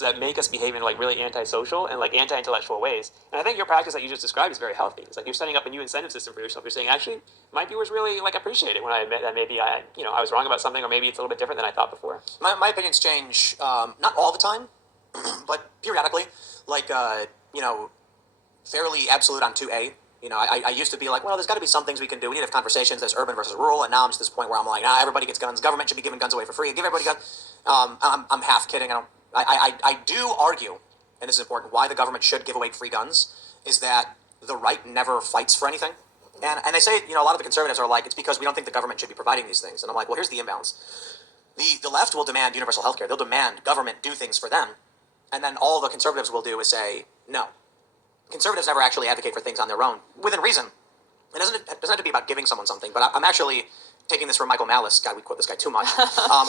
that make us behave in like really antisocial and like anti-intellectual ways. And I think your practice that you just described is very healthy. It's like you're setting up a new incentive system for yourself. You're saying, actually, my viewers really like appreciate it when I admit that maybe I was wrong about something, or maybe it's a little bit different than I thought before. My opinions change, not all the time, but periodically. Like, fairly absolute on 2A. I used to be like, well, there's got to be some things we can do. We need to have conversations. There's urban versus rural, and now I'm just at this point where I'm like, everybody gets guns. Government should be giving guns away for free. Give everybody guns. I'm half kidding. I do argue, and this is important, why the government should give away free guns is that the right never fights for anything. And they say, a lot of the conservatives are like, it's because we don't think the government should be providing these things. And I'm like, well, here's the imbalance. The left will demand universal health care. They'll demand government do things for them. And then all the conservatives will do is say, no. Conservatives never actually advocate for things on their own, within reason. It doesn't have to be about giving someone something, but I'm actually taking this from Michael Malice. God, we quote this guy too much.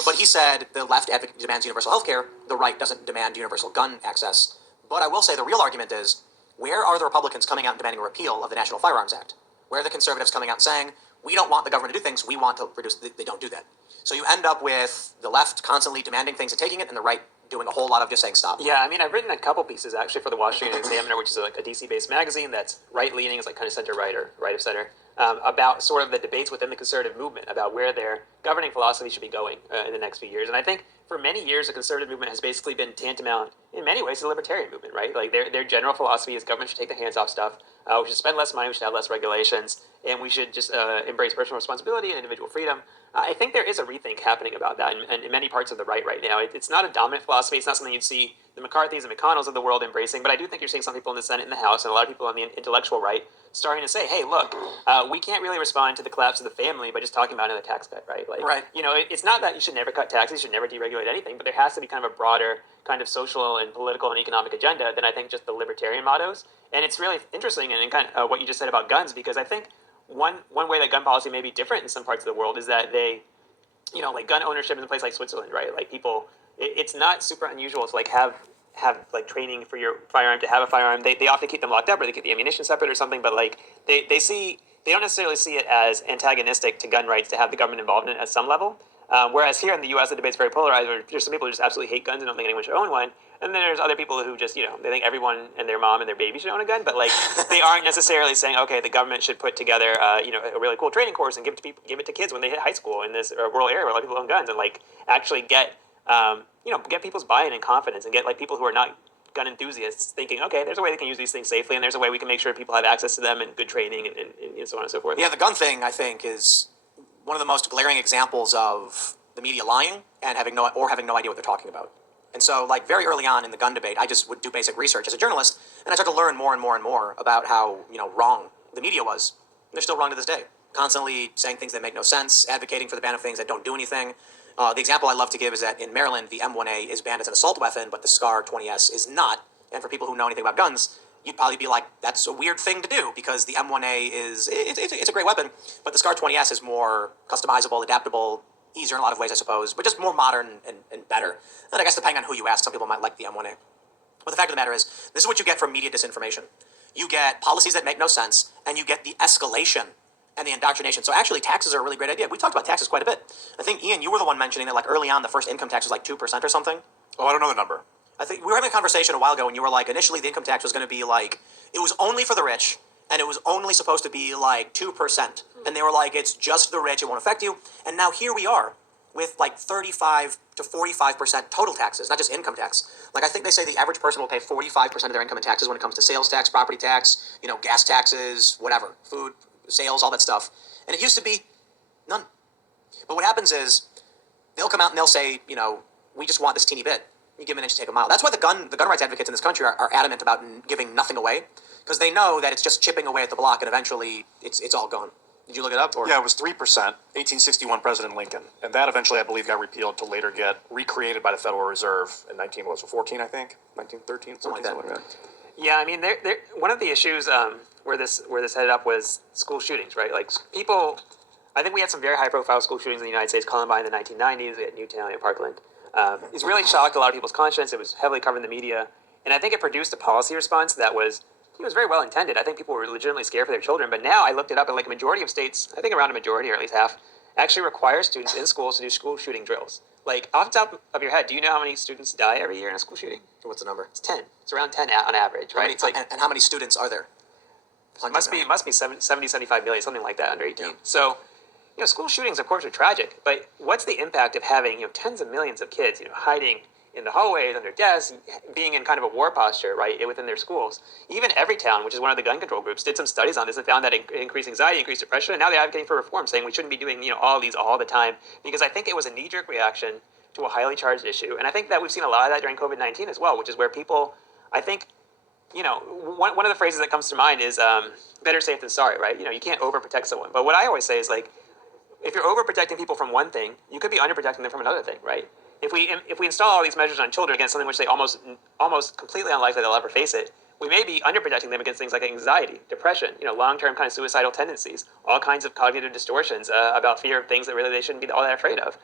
But he said the left demands universal health care, the right doesn't demand universal gun access. But I will say the real argument is, where are the Republicans coming out and demanding a repeal of the National Firearms Act? Where are the conservatives coming out and saying, we don't want the government to do things, we want to reduce, they don't do that. So you end up with the left constantly demanding things and taking it, and the right doing a whole lot of just saying stop. Yeah, I mean, I've written a couple pieces actually for the Washington Examiner, which is like a DC-based magazine that's right-leaning, is like kind of center-right or right of center, about sort of the debates within the conservative movement about where their governing philosophy should be going in the next few years. And I think for many years, the conservative movement has basically been tantamount, in many ways, to the libertarian movement, right? Like their general philosophy is government should take their hands off stuff, we should spend less money, we should have less regulations, and we should just embrace personal responsibility and individual freedom. I think there is a rethink happening about that in many parts of the right now. It's not a dominant philosophy. It's not something you'd see the McCarthys and McConnells of the world embracing, but I do think you're seeing some people in the Senate and the House, and a lot of people on the intellectual right starting to say, hey, look, we can't really respond to the collapse of the family by just talking about another tax cut, right? Like, right. It's not that you should never cut taxes, you should never deregulate anything, but there has to be kind of a broader kind of social and political and economic agenda than I think just the libertarian mottos. And it's really interesting and kind of what you just said about guns, because I think one way that gun policy may be different in some parts of the world is that they, like gun ownership in a place like Switzerland, right? Like people, it's not super unusual to like have like training for your firearm, to have a firearm. They often keep them locked up, or they keep the ammunition separate or something, but like they don't necessarily see it as antagonistic to gun rights to have the government involved in it at some level. Whereas here in the U.S., the debate's very polarized, where there's some people who just absolutely hate guns and don't think anyone should own one. And then there's other people who just, they think everyone and their mom and their baby should own a gun, but like they aren't necessarily saying, okay, the government should put together, a really cool training course and give it to kids when they hit high school in this rural area where a lot of people own guns, and like actually get people's buy-in and confidence, and get like people who are not gun enthusiasts thinking, okay, there's a way they can use these things safely, and there's a way we can make sure people have access to them and good training and so on and so forth. Yeah, the gun thing, I think, is one of the most glaring examples of the media lying and having no idea what they're talking about. And so, like, very early on in the gun debate, I just would do basic research as a journalist, and I started to learn more and more and more about how, wrong the media was. And they're still wrong to this day. Constantly saying things that make no sense, advocating for the ban of things that don't do anything. The example I love to give is that in Maryland, the M1A is banned as an assault weapon, but the SCAR 20S is not. And for people who know anything about guns, you'd probably be like, that's a weird thing to do, because the M1A it's a great weapon, but the SCAR 20S is more customizable, adaptable, easier in a lot of ways, I suppose, but just more modern and better. And I guess depending on who you ask, some people might like the M1A. But the fact of the matter is, this is what you get from media disinformation. You get policies that make no sense, and you get the escalation and the indoctrination. So actually, taxes are a really great idea. We talked about taxes quite a bit. I think, Ian, you were the one mentioning that like early on, the first income tax was like 2% or something. Oh, I don't know the number. I think we were having a conversation a while ago, and you were like, initially the income tax was going to be like, it was only for the rich, and it was only supposed to be like 2%. And they were like, it's just the rich, it won't affect you. And now here we are with like 35 to 45% total taxes, not just income tax. Like I think they say the average person will pay 45% of their income in taxes when it comes to sales tax, property tax, gas taxes, whatever, food, sales, all that stuff. And it used to be none. But what happens is they'll come out and they'll say, we just want this teeny bit. You give them an inch, take a mile. That's why the gun rights advocates in this country are adamant about giving nothing away, because they know that it's just chipping away at the block, and eventually it's all gone. Did you look it up? Or? Yeah, it was 3%, 1861 President Lincoln. And that eventually, I believe, got repealed to later get recreated by the Federal Reserve in 1914, I think? 1913? Something like that. Yeah, I mean, one of the issues where this headed up was school shootings, right? Like people, I think we had some very high-profile school shootings in the United States. Columbine in the 1990s, we had Newtown and Parkland. It's really shocked a lot of people's conscience. It was heavily covered in the media. And I think it produced a policy response that was very well intended. I think people were legitimately scared for their children. But now I looked it up, and like a majority of states, I think around a majority or at least half, actually requires students in schools to do school shooting drills. Like, off the top of your head, do you know how many students die every year in a school shooting? What's the number? It's 10. It's around 10 on average, right? It's like, and how many students are there? must be 70, 75 million, something like that under 18. Yeah. So, school shootings, of course, are tragic, but what's the impact of having, tens of millions of kids, hiding in the hallways, under desks, being in kind of a war posture, right, within their schools? Even Everytown, which is one of the gun control groups, did some studies on this and found that increased anxiety, increased depression, and now they're advocating for reform, saying we shouldn't be doing, all these all the time, because I think it was a knee-jerk reaction to a highly charged issue. And I think that we've seen a lot of that during COVID-19 as well, which is where people, I think, one of the phrases that comes to mind is better safe than sorry, right? You can't overprotect someone. But what I always say is, like, if you're overprotecting people from one thing, you could be underprotecting them from another thing, right? If we install all these measures on children against something which they almost completely unlikely they'll ever face it, we may be underprotecting them against things like anxiety, depression, long-term kind of suicidal tendencies, all kinds of cognitive distortions about fear of things that really they shouldn't be all that afraid of.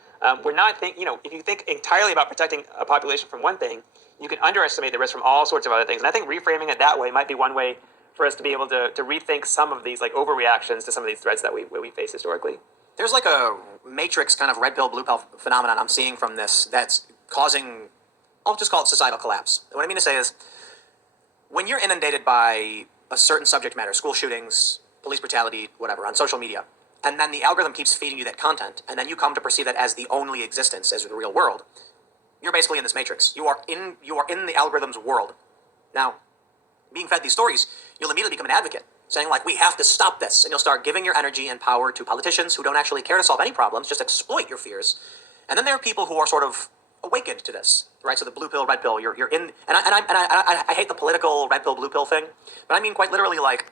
We're not if you think entirely about protecting a population from one thing, you can underestimate the risk from all sorts of other things. And I think reframing it that way might be one way for us to be able to rethink some of these, like, overreactions to some of these threats that we face historically. There's like a matrix kind of red pill, blue pill phenomenon I'm seeing from this that's causing, I'll just call it societal collapse. What I mean to say is, when you're inundated by a certain subject matter, school shootings, police brutality, whatever, on social media, and then the algorithm keeps feeding you that content, and then you come to perceive that as the only existence, as the real world, you're basically in this matrix. You are in the algorithm's world. Now, being fed these stories, you'll immediately become an advocate, saying, like, we have to stop this, and you'll start giving your energy and power to politicians who don't actually care to solve any problems, just exploit your fears. And then there are people who are sort of awakened to this, right? So the blue pill, red pill, you're in, and I hate the political red pill, blue pill thing, but I mean quite literally, like,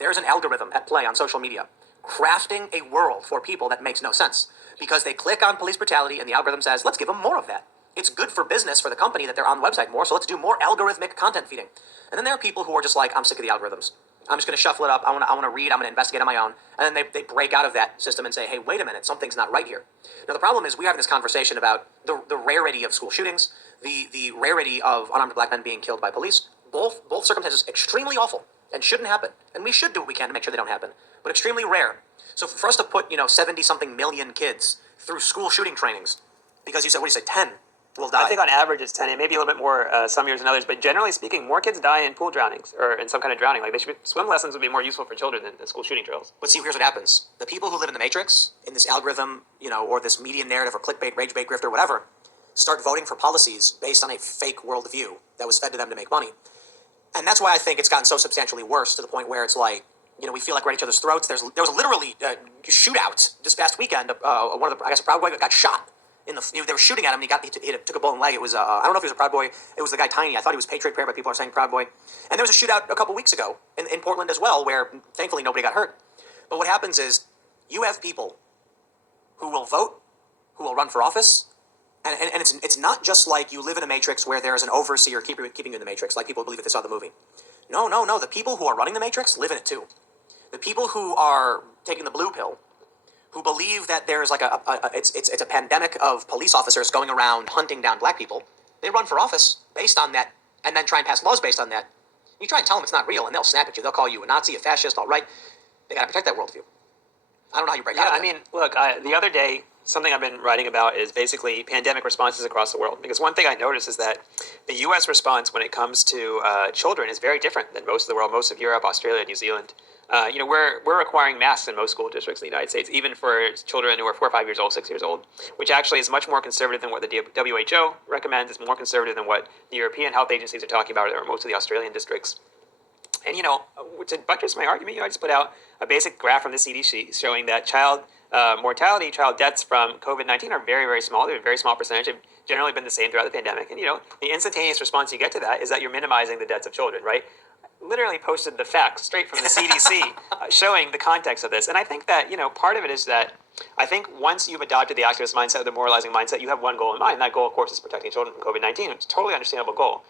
there's an algorithm at play on social media crafting a world for people that makes no sense, because they click on police brutality and the algorithm says, let's give them more of that. It's good for business for the company that they're on the website more, so let's do more algorithmic content feeding. And then there are people who are just like, I'm sick of the algorithms. I'm just going to shuffle it up. I want to read. I'm going to investigate on my own. And then they break out of that system and say, hey, wait a minute, something's not right here. Now, the problem is we're having this conversation about the rarity of school shootings, the rarity of unarmed black men being killed by police. Both circumstances extremely awful and shouldn't happen. And we should do what we can to make sure they don't happen, but extremely rare. So for us to put, 70-something million kids through school shooting trainings, because you said, what do you say, 10 will die? I think on average it's 10, and maybe a little bit more some years than others, but generally speaking, more kids die in pool drownings or in some kind of drowning. Like, swim lessons would be more useful for children than school shooting drills. But see, here's what happens. The people who live in the matrix, in this algorithm, or this media narrative or clickbait, rage bait, grift, or whatever, start voting for policies based on a fake worldview that was fed to them to make money. And that's why I think it's gotten so substantially worse, to the point where it's like, we feel like we're at each other's throats. There was literally a shootout this past weekend. One of the, a Proud Boy got shot. They were shooting at him, and he took a bullet in the leg. It was, I don't know if he was a Proud Boy. It was the guy Tiny. I thought he was Patriot Prayer, but people are saying Proud Boy. And there was a shootout a couple weeks ago in Portland as well, where thankfully nobody got hurt. But what happens is, you have people who will vote, who will run for office, and it's not just like you live in a matrix where there's an overseer keeping you in the matrix, like people believe if they saw the movie. No. The people who are running the matrix live in it too. The people who are taking the blue pill, who believe that there's like it's a pandemic of police officers going around hunting down black people, they run for office based on that, and then try and pass laws based on that. You try and tell them it's not real, and they'll snap at you. They'll call you a Nazi, a fascist, all right. They gotta protect that worldview. I don't know how you break out of that. I mean, look, the other day, something I've been writing about is basically pandemic responses across the world. Because one thing I noticed is that the U.S. response when it comes to children is very different than most of the world, most of Europe, Australia, New Zealand. We're requiring masks in most school districts in the United States, even for children who are 4 or 5 years old, 6 years old, which actually is much more conservative than what the WHO recommends. It's more conservative than what the European health agencies are talking about, or most of the Australian districts. And, to buttress my argument, I just put out a basic graph from the CDC showing that child mortality, child deaths from COVID-19 are very, very small. They're a very small percentage. They've generally been the same throughout the pandemic. And, the instantaneous response you get to that is that you're minimizing the deaths of children, right? Literally posted the facts straight from the CDC showing the context of this. And I think that, part of it is that I think once you've adopted the activist mindset or the moralizing mindset, you have one goal in mind. And that goal, of course, is protecting children from COVID-19. It's a totally understandable goal.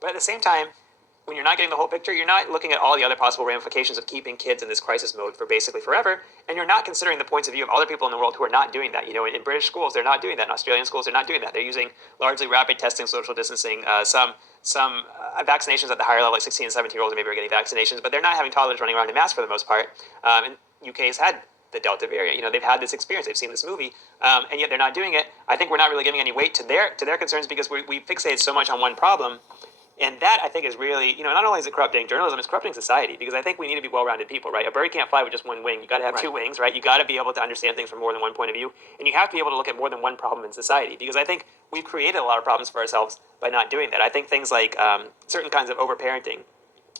But at the same time, when you're not getting the whole picture, you're not looking at all the other possible ramifications of keeping kids in this crisis mode for basically forever, and you're not considering the points of view of other people in the world who are not doing that. In British schools, they're not doing that. In Australian schools, they're not doing that. They're using largely rapid testing, social distancing, some vaccinations at the higher level, like 16 and 17-year-olds maybe are getting vaccinations, but they're not having toddlers running around in masks for the most part. And UK has had the Delta variant. You know, they've had this experience, they've seen this movie, and yet they're not doing it. I think we're not really giving any weight to their concerns because we fixate so much on one problem. And that, I think, is really, you know, not only is it corrupting journalism, it's corrupting society, because I think we need to be well-rounded people, right? A bird can't fly with just one wing. You got to have two wings, right? You got to be able to understand things from more than one point of view, and you have to be able to look at more than one problem in society, because I think we've created a lot of problems for ourselves by not doing that. I think things like certain kinds of overparenting,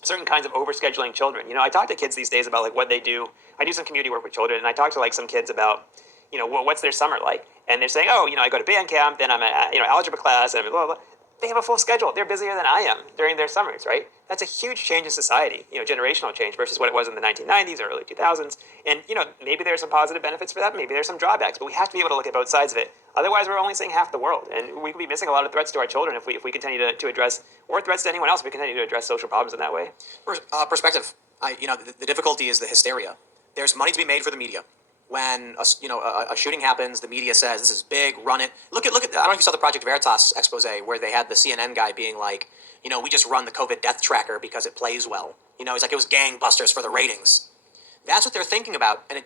certain kinds of overscheduling children. You know, I talk to kids these days about like what they do. I do some community work with children, and I talk to like some kids about, you know, what's their summer like, and they're saying, oh, you know, I go to band camp, then I'm at, you know, algebra class, and blah blah blah. They have a full schedule. They're busier than I am during their summers, right? That's a huge change in society, you know, generational change versus what it was in the 1990s or early 2000s. And, you know, maybe there's some positive benefits for that. Maybe there's some drawbacks, but we have to be able to look at both sides of it. Otherwise, we're only seeing half the world. And we could be missing a lot of threats to our children if we continue to address, or threats to anyone else, if we continue to address social problems in that way. Perspective. The difficulty is the hysteria. There's money to be made for the media. When a shooting happens, the media says this is big, run it. Look at. I don't know if you saw the Project Veritas expose where they had the CNN guy being like, you know, we just run the COVID death tracker because it plays well. You know, he's like, it was gangbusters for the ratings. That's what they're thinking about, and it